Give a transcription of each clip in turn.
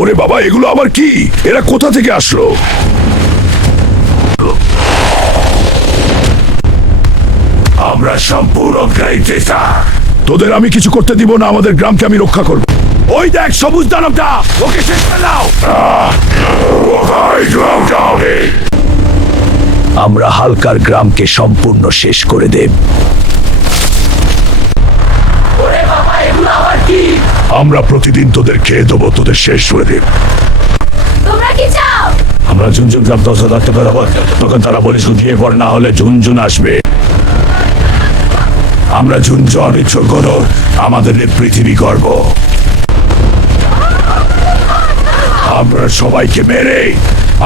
ওরে বাবা, এগুলো আবার কি? এরা কোথা থেকে আসলো? আমরা সম্পূর্ণ গ্রাইটেটা। তোদের আমি কিছু করতে দিব না, আমাদের গ্রামকে আমি রক্ষা করব। ওই দেখ সবুজ দানবটা, ওকে শেষ করে দাও। আমরা হালকার গ্রামকে সম্পূর্ণ শেষ করে দেব। আমরা প্রতিদিন তোদের খেয়ে দেবো, তোদের শেষ করে দেব। তোমরা কি চাও? আমরা ঝুনঝুন গ্রাম 10,000 টাকা দেবো। তখন তারা বলে শুনিয়ে পর না হলে ঝুনঝুন আসবে। আমরা ঝুনঝুন ইচ্ছুক করো, আমাদের এই পৃথিবী গর্ব। আমরা সবাইকে মেরে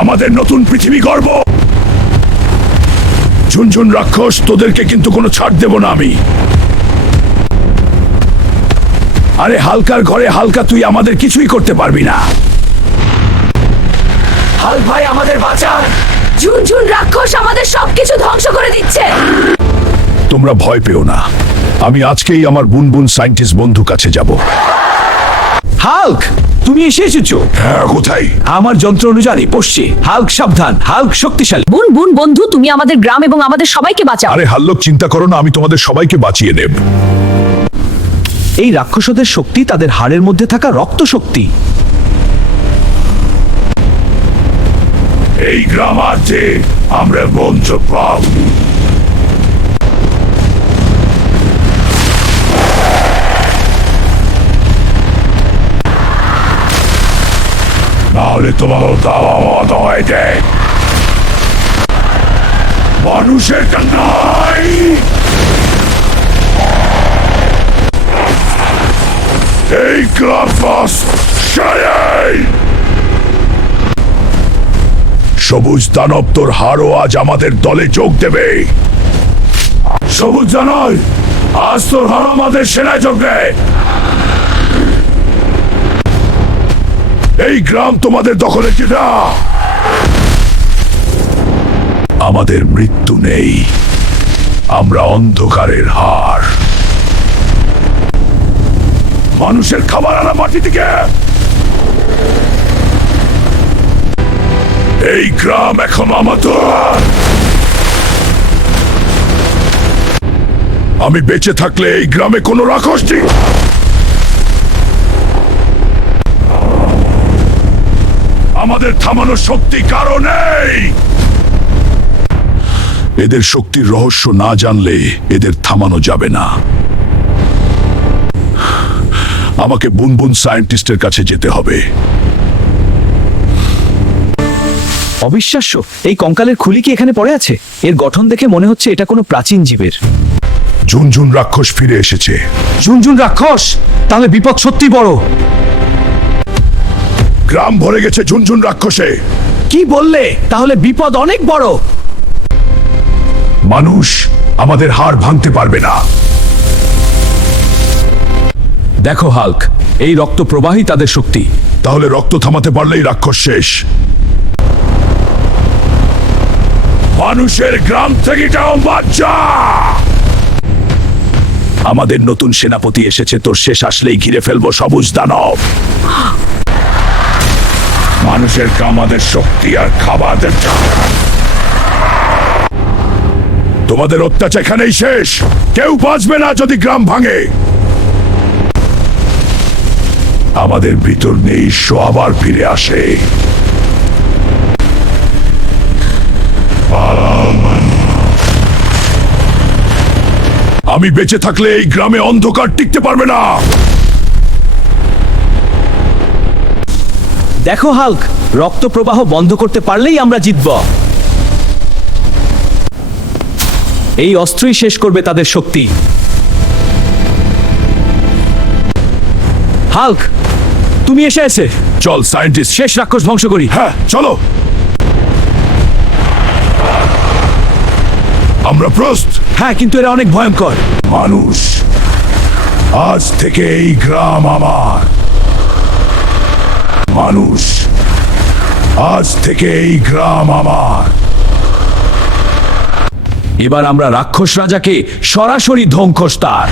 আমাদের নতুন পৃথিবী গর্ব। ঝুনঝুন রাক্ষস, তোদেরকে কিন্তু কোনো ছাড় দেব না আমি। আরে হালকার ঘরে হালকা, তুই আমাদের কিছুই করতে পারবি না। হালক ভাই, আমাদের বাঁচান। ঝুনঝুন রাক্ষস আমাদের সবকিছু ধ্বংস করে দিচ্ছে। তোমরা ভয় পেও না, আমি আজকেই আমার বুনবুন সায়েন্টিস্ট বন্ধু কাছে যাব। হাল্ক, তুমি এসে এসেছো। হ্যাঁ, কোথায়? আমার যন্ত্র অনুযায়ী পড়ছি। হাল্ক সাবধান, হাল্ক শক্তিশালী। বুন বুন বন্ধু, তুমি আমাদের গ্রাম এবং আমাদের সবাইকে বাঁচাও। আরে হাল্লক, চিন্তা করো না, আমি তোমাদের সবাইকে বাঁচিয়ে নেব। এই রাক্ষসদের শক্তি তাদের হাড়ের মধ্যে থাকা রক্ত শক্তি। এই গ্রাম আছে আমরা বঞ্চ পাব। নাহলে তোমার দাওয়া মত হয়ে যায়। মানুষের নাই। এই গ্রাম সবুজ দানব, তোর হারও আজ আমাদের দলে যোগ দেবে। সবুজ দানব, আজ তোর হারও আমাদের সেনায় যোগ দেয়। এই গ্রাম তোমাদের দখলে কিনা। আমাদের মৃত্যু নেই, আমরা অন্ধকারের হার। মানুষের খাবার আনা মাটি থেকে। এই গ্রাম এখন আমাদের। আমি বেঁচে থাকলে এই গ্রামে কোনো রাক্ষস নেই। আমাদের থামানোর শক্তি কারো নেই। এদের শক্তির রহস্য না জানলে এদের থামানো যাবে না। আমাকে বুনবুন সায়েন্টিস্টের কাছে যেতে হবে। অবিশ্বাস্য, এই কঙ্কালের খুলি কি এখানে পড়ে আছে? এর গঠন দেখে মনে হচ্ছে এটা কোনো প্রাচীন জীবের। ঝুনঝুন রাক্ষস ফিরে এসেছে। ঝুনঝুন রাক্ষস, তাহলে বিপদ সত্যি বড়। গ্রাম ভরে গেছে ঝুনঝুন রাক্ষসে। কি বললে? তাহলে বিপদ অনেক বড়। মানুষ আমাদের হাড় ভাঙতে পারবে না। দেখো হাল্ক, এই রক্ত প্রবাহী তাদের শক্তি। তাহলে রক্ত থামাতে পারলেই রাক্ষস শেষ। মানুষের গ্রাম থেকে যাও বাচ্চা। আমাদের নতুন সেনাপতি এসেছে, তোর শেষ আসলেই ঘিরে ফেলবো সবুজ দানব। মানুষের আমাদের শক্তি আর খাবার। তোমাদের অত্যাচার এখানেই শেষ। কেউ বাঁচবে না যদি গ্রাম ভাঙে। আমাদের ভিতর নেই আবার ফিরে আসে। আমি বেঁচে থাকলে এই গ্রামে অন্ধকার টিকতে পারবে না। দেখো হাল্ক, রক্ত প্রবাহ বন্ধ করতে পারলেই আমরা জিতব। এই অস্ত্রই শেষ করবে তাদের শক্তি। হাল্ক, তুমি এসে চল সায়েন্টিস্ট, শেষ রাক্ষস ধ্বংস করি। হ্যাঁ চলো। আমরা প্রস্তুত। হ্যাঁ, কিন্তু এরা অনেক ভয়ঙ্কর। মানুষ, আজ থেকে এই গ্রাম আমার। মানুষ, আজ থেকে এই গ্রাম আমার। এবার আমরা রাক্ষস রাজাকে সরাসরি ধ্বংস তার।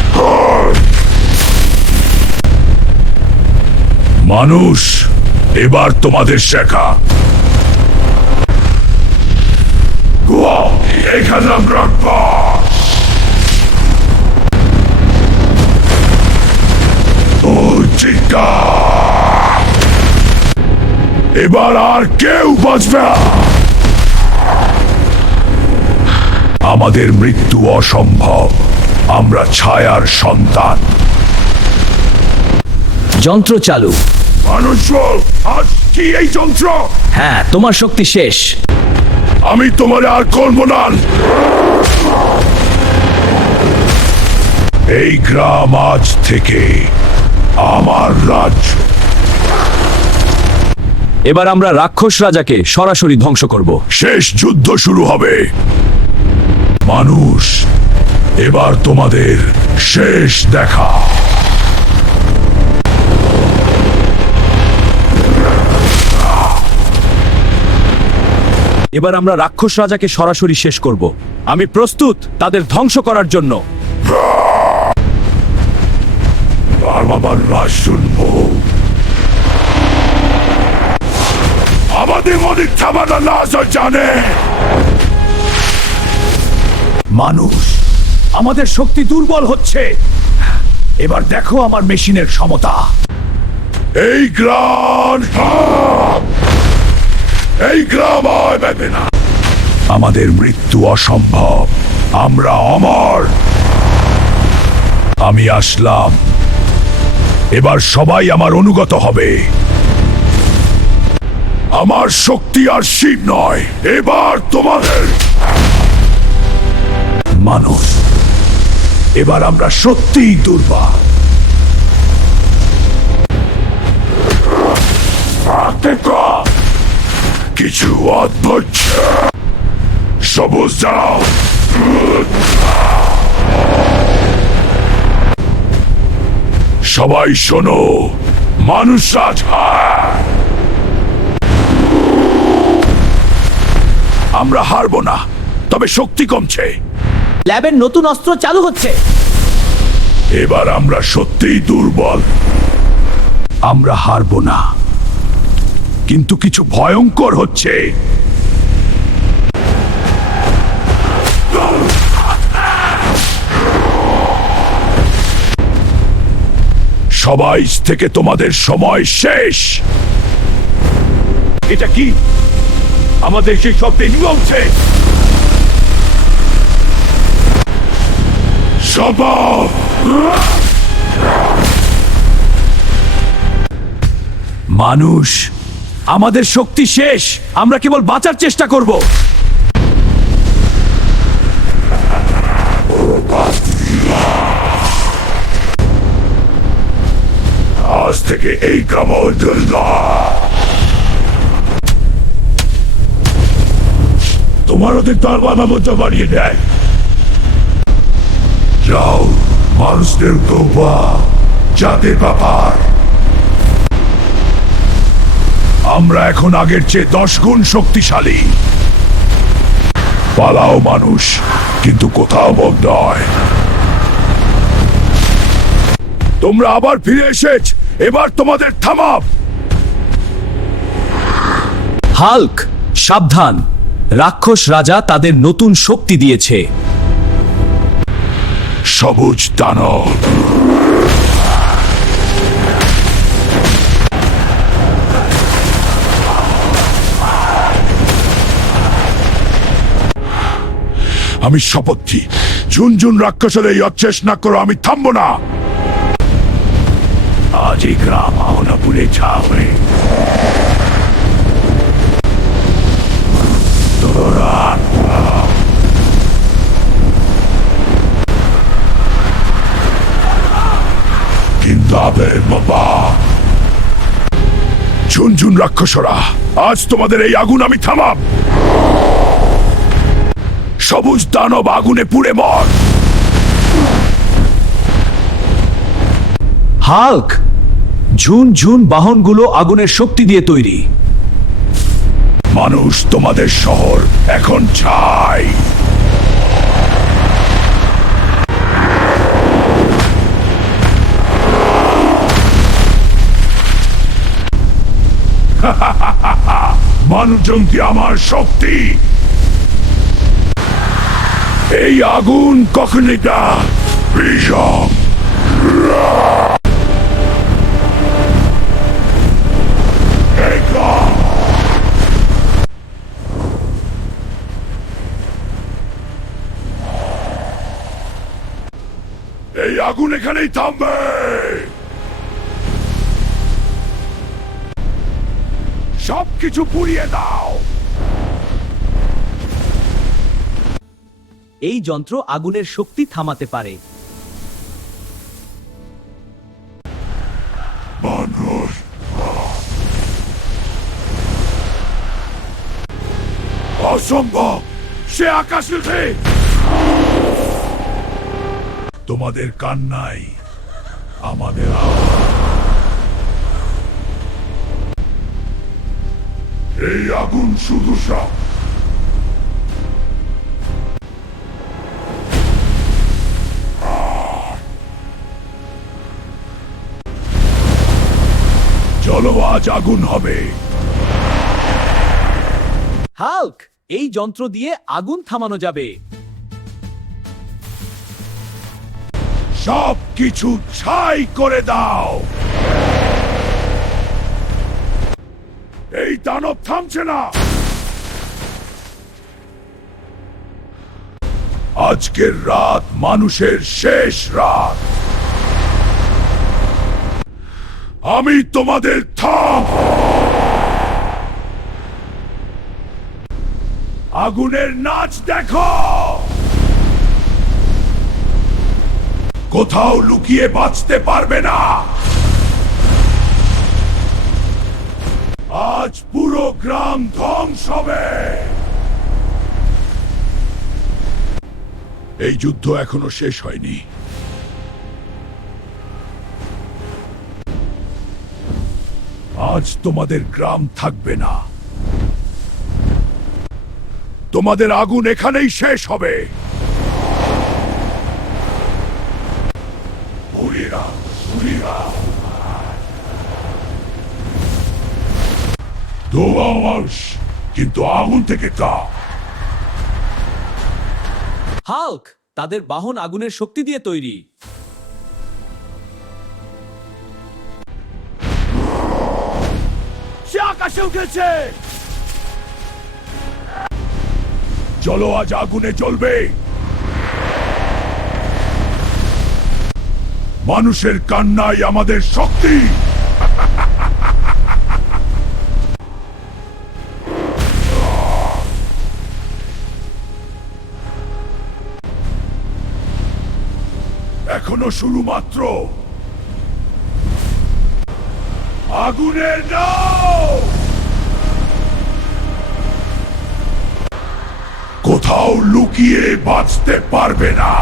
মানুষ, এবার তোমাদের শেখা। এখানে আমরা এবার আর কেউ বাঁচবে না। আমাদের মৃত্যু অসম্ভব, আমরা ছায়ার সন্তান। যন্ত্র চালু। মানুষ আজ কি এই যন্ত্র? হ্যাঁ, তোমার শক্তি শেষ। আমি তোমার আর করবো না। এই গ্রাম আজ থেকে আমার রাজ্য। এবার আমরা রাক্ষস রাজাকে সরাসরি ধ্বংস করব। শেষ যুদ্ধ শুরু হবে। মানুষ, এবার তোমাদের শেষ দেখা। এবার আমরা রাক্ষস রাজাকে সরাসরি শেষ করব। আমি প্রস্তুত তাদের ধ্বংস করার জন্য। বাবার রাজ শুনবো। আমাদের মনে থামাটা না জানে। মানুষ, আমাদের শক্তি দুর্বল হচ্ছে। এবার দেখো আমার মেশিনের ক্ষমতা। এই গ্রাম আর পাবে না। আমাদের মৃত্যু অসম্ভব, আমরা অমর। আমি আসলাম, এবার সবাই আমার অনুগত হবে। আমার শক্তি আর শিব নয়, এবার তোমাদের। মানুষ, এবার আমরা সত্যিই দুর্বল। কিছু অদ্ভুত সবুজ যাও। সবাই শোনো, মানুষ আজ আমরা হারবো না, তবে শক্তি কমছে। ল্যাবের নতুন অস্ত্র চালু হচ্ছে। এবার আমরা সত্যিই দুর্বল। আমরা হারবো না, কিন্তু কিছু ভয়ঙ্কর হচ্ছে। সবাই থেকে তোমাদের সময় শেষ। এটা কি? আমাদের সেই শব্দে নিমছে। মানুষ, আমাদের শক্তি শেষ, আমরা কেবল বাঁচার চেষ্টা করব। আজ থেকে এই গ্রাম তোমার ওদের দরবার মধ্যে বাড়িয়ে দেয়। যাও, মানুষদের গোবা যাদের ব্যাপার। আমরা এখন আগের চেয়ে 10 গুণ শক্তিশালী। পালাও মানুষ, কিন্তু কোথাও বন্ধ নয়। তোমরা আবার ফিরে এসেছ, এবার তোমাদের থামাব। হাল্ক, সাবধান, রাক্ষস রাজা তাদের নতুন শক্তি দিয়েছে। সবুজ দানব, আমি শপথ দিই, ঝুনঝুন রাক্ষসের এই অচ্ছেষ না করো, আমি থামবো না। আজ এই গ্রাম আওনাপুরে যাবে। কিন্তু বাবা, ঝুনঝুন রাক্ষসরা, আজ তোমাদের এই আগুন আমি থামাব। সবুজ দানব, আগুনে পুড়ে মর। হাল্ক, ঝুন বাহনগুলো আগুনের শক্তি দিয়ে তৈরি। মানুষ, তোমাদের শহর এখন ছাই। মানুষজনকে আমার শক্তি, এই আগুন কখনিটা বিষম। এই আগুন এখানেই থামবে। সবকিছু পুড়িয়ে দাও। এই যন্ত্র আগুনের শক্তি থামাতে পারে। মানুষ অসম্ভব, সে আকাশ উঠে। তোমাদের কান্নাই আমাদের এই আগুন শুধু সব চলো, আজ আগুন হবে। হাল্ক, এই যন্ত্র দিয়ে আগুন থামানো যাবে। সব কিছু ছাই করে দাও। এই দানব থামছে না। আজকের রাত মানুষের শেষ রাত। আমি তোমাদের থাম। আগুনের নাচ দেখো। কোথাও লুকিয়ে বাঁচতে পারবে না। আজ পুরো গ্রাম ধ্বংস হবে। এই যুদ্ধ এখনো শেষ হয়নি। আজ তোমাদের গ্রাম থাকবে না। তোমাদের আগুন এখানেই শেষ হবে। পুরীরা, পুরীরা। ধোঁয়া মাস, কিন্তু আগুন থেকে তা। হাল্ক, তাদের বাহন আগুনের শক্তি দিয়ে তৈরি। সে আকাশে উঠেছে। চলো, আজ আগুনে জ্বলবে। মানুষের কান্নাই আমাদের শক্তি। এখনো শুরু মাত্র। আগুনের নাও। কোথাও লুকিয়ে বাঁচতে পারবে না।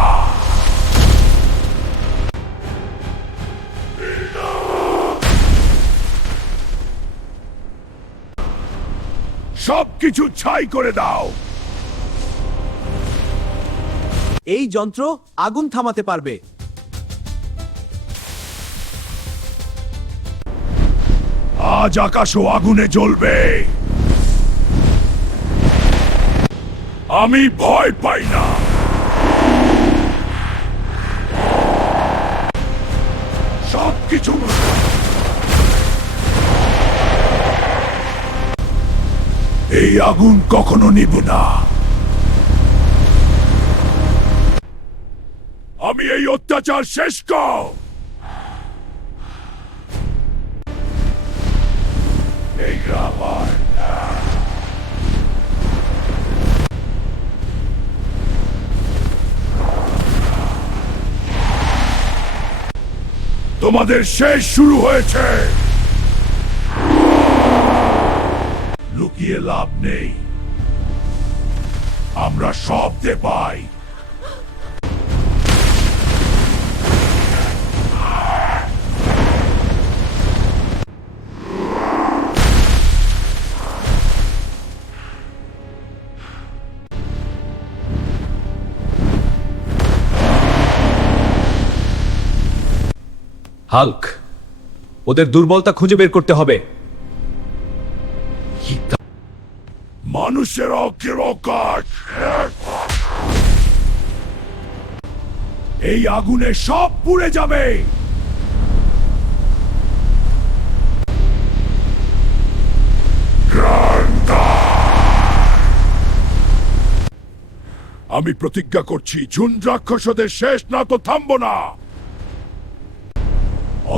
সবকিছু ছাই করে দাও। এই যন্ত্র আগুন থামাতে পারবে। আজ আকাশও আগুনে জ্বলবে। আমি ভয় পাই না। সবকিছু এই আগুন কখনো নিব না। আমি এই অত্যাচার শেষ কর। এই গ্রাম আর তোমাদের শেষ শুরু হয়েছে। লুকিয়ে লাভ নেই। আমরা সব পাই। হাল্ক, ওদের দুর্বলতা খুঁজে বের করতে হবে। মানুষের অক্ষের অকাশ এই আগুনে সব পুড়ে যাবে। আমি প্রতিজ্ঞা করছি ঝুন রাক্ষসদের শেষ না তো থামবো না।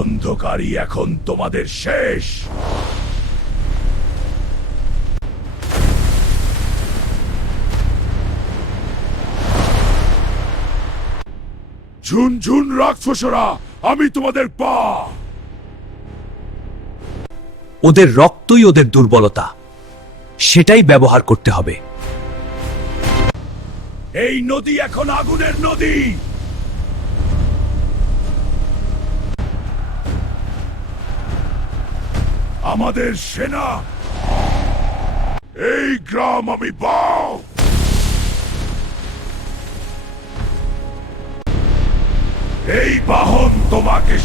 অন্ধকারই এখন তোমাদের শেষ। ঝুন ঝুন রাক্ষসরা, আমি তোমাদের পা। ওদের রক্তই ওদের দুর্বলতা, সেটাই ব্যবহার করতে হবে। এই নদী এখন আগুনের নদী। আমাদের সেনা, এই গ্রাম আমি পাও। এই বাহন তোমাকে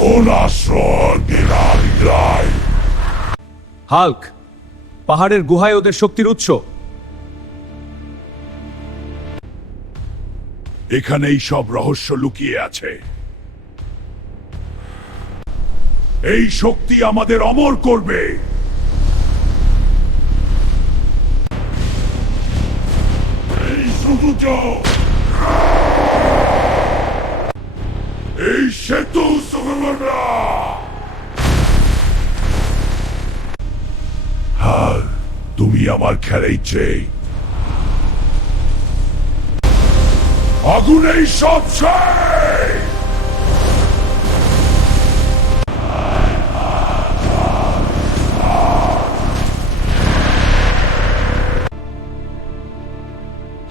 কোন আশ্রয় গিরাই। হাল্ক, পাহাড়ের গুহায় ওদের শক্তির উৎস। এখানেই সব রহস্য লুকিয়ে আছে। এই শক্তি আমাদের অমর করবে। এই সূর্য, এই সেতু সুগমরা। হ্যাঁ, তুমি আমার খেলাইছে। আগুনেই সব শেষ।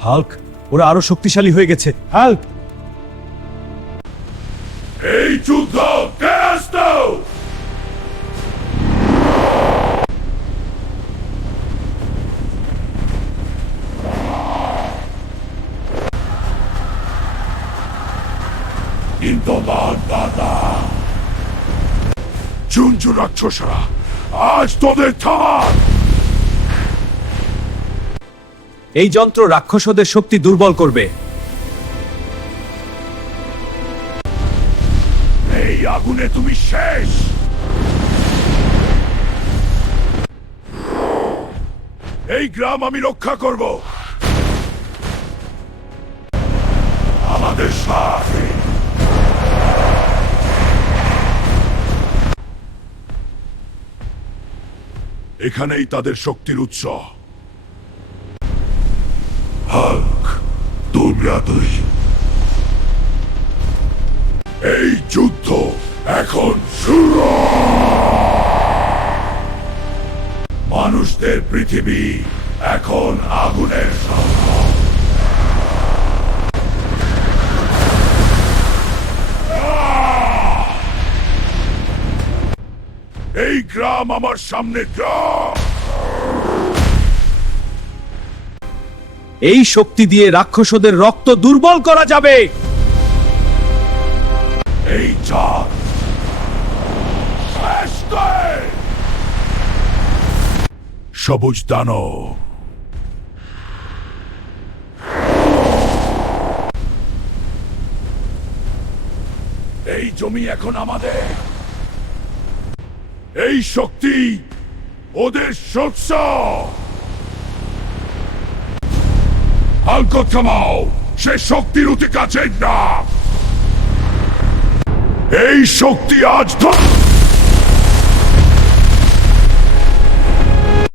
হাল্ক, ওরা আরো শক্তিশালী হয়ে গেছে। হাল্ক, এই যুদ্ধ শেষ দাও। দাদা ঝুনঝু রাক্ষসরা, আজ তোদের থামার। এই যন্ত্র রাক্ষসদের শক্তি দুর্বল করবে। এই আগুনে তুমি শেষ। এই গ্রাম আমি রক্ষা করব। আমাদের সাথে এখানেই তাদের শক্তির উৎস। হাল্ক, তোমরা দুই, এই যুদ্ধ এখন শুরু। মানুষদের পৃথিবী এখন আগুনের সংগ্রাম। এই গ্রাম আমার সামনে গ্রাম। এই শক্তি দিয়ে রাক্ষসদের রক্ত দুর্বল করা যাবে। এই চাঁদ শেষ করে। সবুজ দানব, এই জমি এখন আমাদের। এই শক্তি ওদের শস্য। হাল্ক থামাও, সে শক্তির অতি কাছে না। এই শক্তি আজ